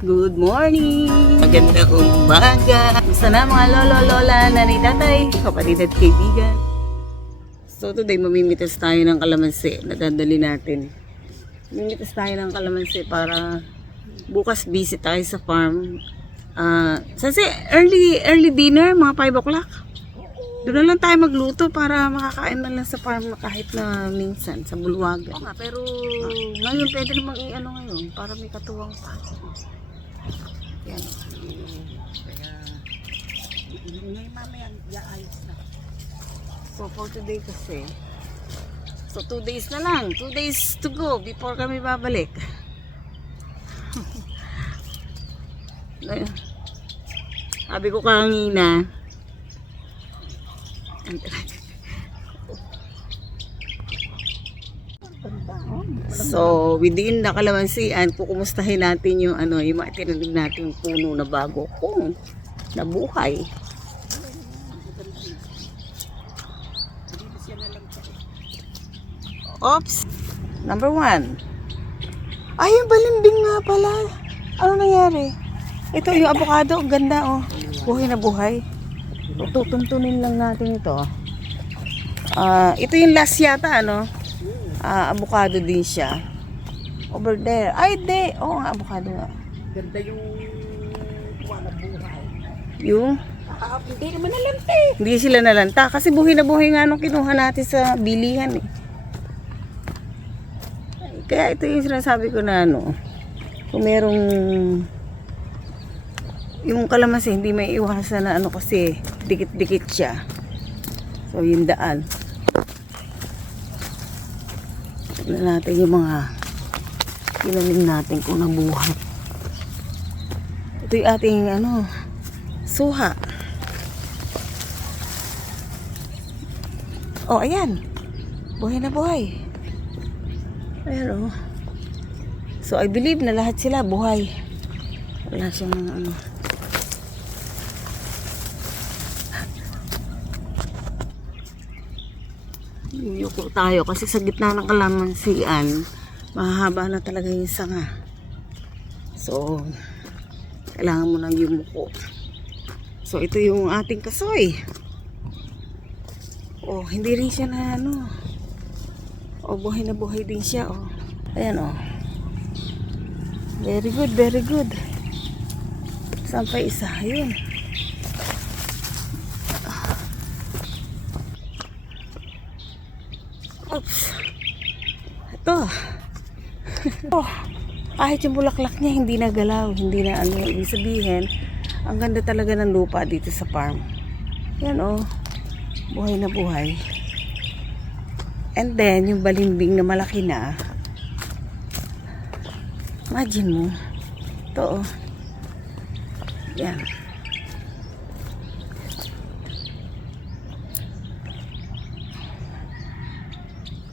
Good morning! Magandang umaga! Gusto na mga lolo, lola, nanay, tatay, kapatid at kaibigan. So today mamimitas tayo ng kalamansi na dadali natin. Mamimitas tayo ng kalamansi para bukas busy tayo sa farm. Kasi early dinner, mga 5 o'clock. Doon na lang tayo magluto para makakain na lang sa farm kahit na minsan sa bulwagan. Oo nga, pero ngayon pwede namang i-ano ngayon para may katuwang pa. Yan. Kaya ngayon mamaya iayos na. So for today kasi, so 2 days na lang, 2 days to go before kami babalik. Sabi ko kanina, so within the kalamansian, kukumustahin natin yung yung mga tinanim natin puno na bago kung nabuhay. Oops, number 1. Ay, yung balimbing nga pala. Ano nangyari? Ito yung avocado, ang ganda oh. Buhay na buhay. Tutuntunin lang natin ito. Ito yung last yata, avocado din siya. Over there. Ay, di. Oo nga, avocado nga. Ganda yung na buhay. Yung? Hindi naman nalanta eh. Hindi sila nalanta. Kasi buhay na buhay nga nung kinuha natin sa bilihan eh. Kaya ito yung sinasabi ko na kung merong yung kalamansi hindi may iwasan na kasi dikit-dikit siya. So yung daan. Tignan natin yung mga tinanim natin kung nabuhay. Ito yung ating suha. Oh, ayan. Buhay na buhay. Ayan oh. So I believe na lahat sila buhay. Wala siyang yuyuko tayo kasi sa gitna ng kalamansian mahahaba na talaga yung sanga. So kailangan mo nang yumuko. So ito yung ating kasoy. Oh, hindi rin siya na oh, buhay na buhay din siya oh. Ayan oh. Very good, very good. Saan pa isa? Ayun. Oops. Ito. Oh, kahit yung bulaklak niya hindi nagalaw, hindi na ibig sabihin, ang ganda talaga ng lupa dito sa farm. Yan oh. Buhay na buhay. And then, yung balimbing na malaki na, imagine mo, ito oh. Yan.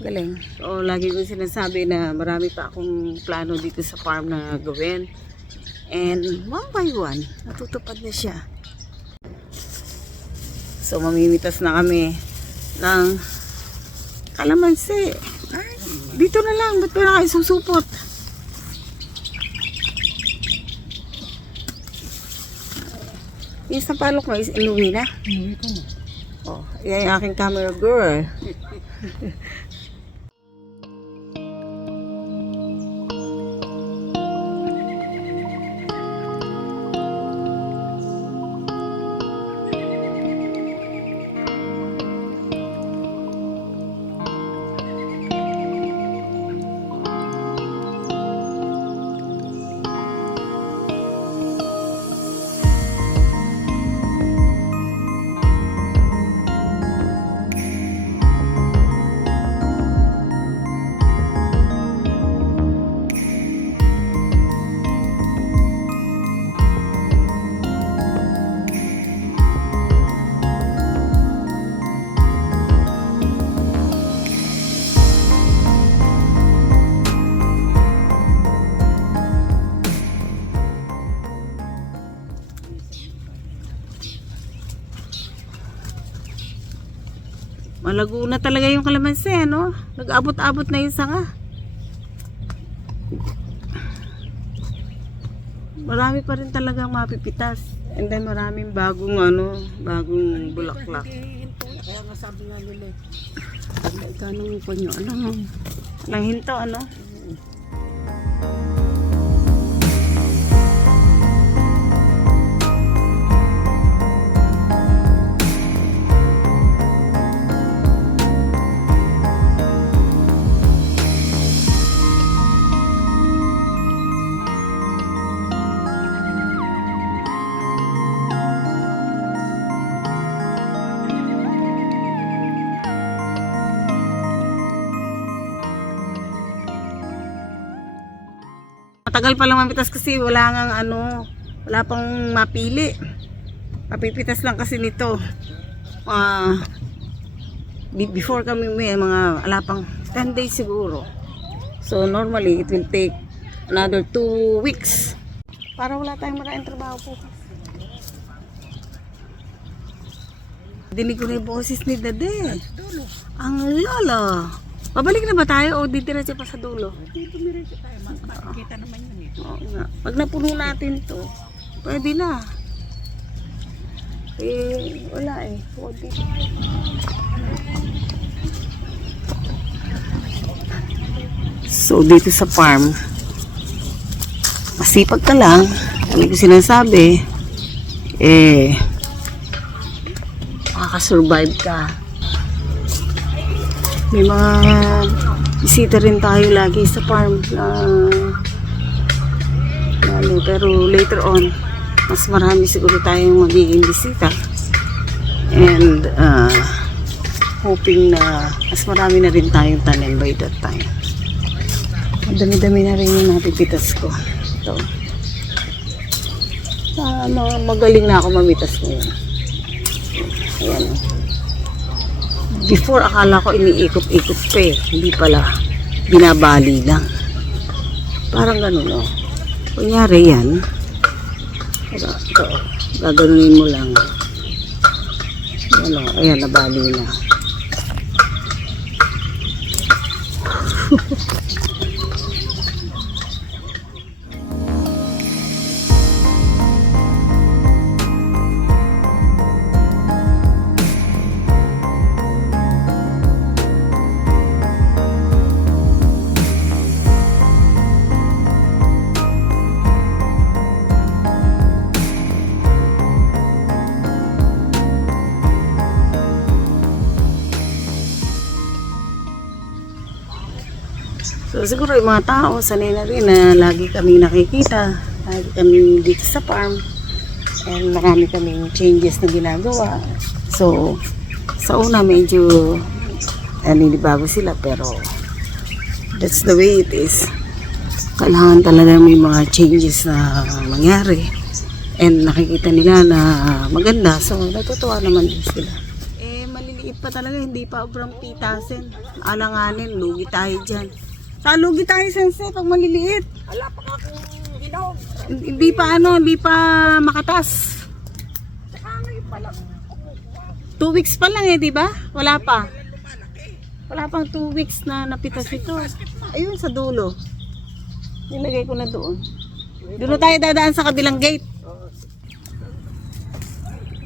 Galing. So, lagi ko sinasabi na marami pa akong plano dito sa farm na gawin. And one by one, natutupad na siya. So, mamimitas na kami ng kalamansi. Ay, dito na lang. Ba't pa na kayo susupot? Yung sampalok mo is inuwi na? Inuwi ko na. Oh, yan yung aking camera girl. Malago na talaga yung kalamansi, ano? Nag-abot-abot na yung sanga. marami pa rin talaga mapipitas. And then maraming bagong bulaklak. Kaya nga sabi nga nila, tanong ko nyo, Nang hinto, ano? Matagal pa lang mamitas kasi wala wala pang mapili. Mapipitas lang kasi nito. Before kami may wala pang 10 days siguro. So normally it will take another 2 weeks. Para wala tayong maraming trabaho po. Dinig ko na yung boses ni Dade. Ang lolo. Pabalik na ba tayo o didiretso pa sa dulo? Dito miretso tayo, makikita naman yun eh. Oo nga. Pag napuno natin to, pwede na. Wala eh. So, dito sa farm, masipag ka lang. Ano ko sinasabi, makakasurvive ka. May mga bisita rin tayo lagi sa farm pero later on mas marami siguro tayong magiging bisita and hoping na mas marami na rin tayong tanim by that time. Dami-dami na rin yung napipitas ko. Ito. Magaling na ako mamitas ngayon. Ayan. Before, akala ko iniikot-ikot pa eh. Hindi pala. Binabali lang. Parang ganun, oh. Kunyari yan. Ito, gaganunin mo lang. Ayan, nabali na. So siguro yung mga tao sanay na rin na lagi kami nakikita, lagi kami dito sa farm and marami kaming changes na ginagawa. So sa una medyo ninibago sila pero that's the way it is. Kailangan talaga may mga changes na mangyari and nakikita nila na maganda, so natutuwa naman din sila. Maliliit pa talaga, hindi pa obrang pitasin, alanganin, lugi tayo dyan. Salugi tayo, Sensei, pag maliliit. Wala pa akong hinog. Hindi pa makatas. Saka ngayon pa lang. 2 weeks pa lang eh, di ba? Wala pa. Wala pang 2 weeks na napitas ito. Ayun, sa dulo. Nilagay ko na doon. Doon tayo dadaan sa kabilang gate.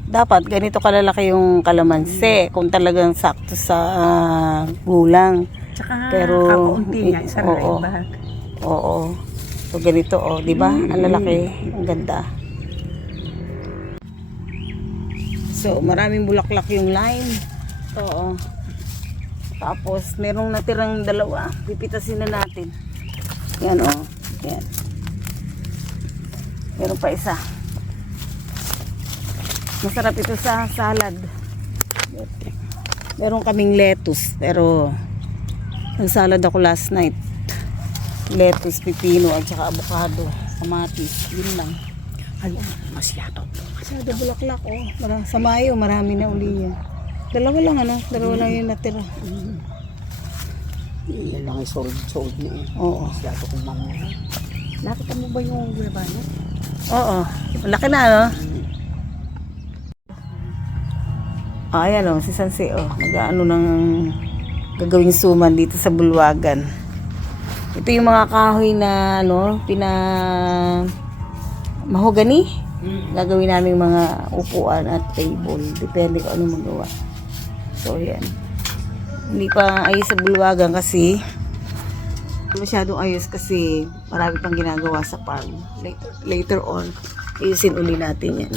Dapat ganito kalalaki yung kalamansi kung talagang sakto sa gulang. Tsaka pero kakaunti nga, isang bag. Oo. So ganito, oh, di ba? Ang lalaki, ang ganda. So maraming bulaklak yung lime. Oo. Tapos merong natirang dalawa. Pipitasin na natin. Yan, oh. Yan. Meron pa isa. Masarap ito sa salad. Meron kaming lettuce, pero nagsalad ako last night. Lettuce, pipino, at saka avocado, kamatis, yun lang. Ay, masyado. Masyado bulaklak, oh. Sa Mayo, marami na uli yan. Dalawa lang yung natira. Yan lang ay sold niya eh. Oo. Masyado kong mamaya. Nakita mo ba yung guweba niya? Oo. Malaki na, no? Ayan, oh, si Sanse, oh. Nag-ano ng gagawing suman dito sa bulwagan. Ito yung mga kahoy na mahogany. Gagawin namin mga upuan at table. Depende kung ano magawa. So, yan. Hindi pa ayos sa bulwagan kasi masyadong ayos kasi marami pang ginagawa sa farm. Later on, ayusin uli natin yan.